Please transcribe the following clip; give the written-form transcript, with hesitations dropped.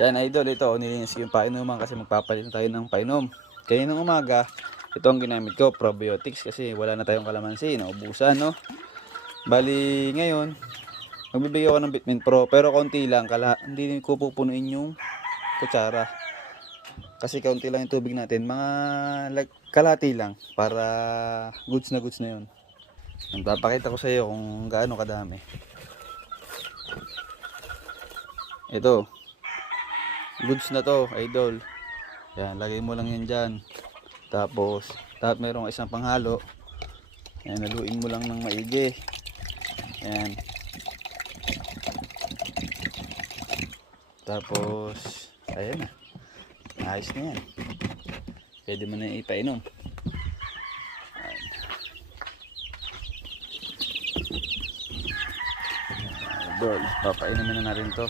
Yan idol, ito nilinis ko yung painuman kasi magpapalit na tayo ng painom. Kaya nung umaga, ito ang ginamit ko, probiotics, kasi wala na tayong kalamansi, naubusan no. Bali ngayon, magbibigay ako ng Vitamin Pro, pero konti lang, hindi ko pupunuin yung kutsara. Kasi kaunti lang yung tubig natin, mga kalati lang, para goods na yun. Papakita ko sa iyo kung gaano kadami. Ito, goods na to idol. Yan, lagay mo lang yan dyan. Tapos merong isang panghalo. Yan, haluin mo lang ng maigi. Yan. Tapos ayan na, ayos na yan. Pwede mo na ipainom. Idol, papainumin na natin to.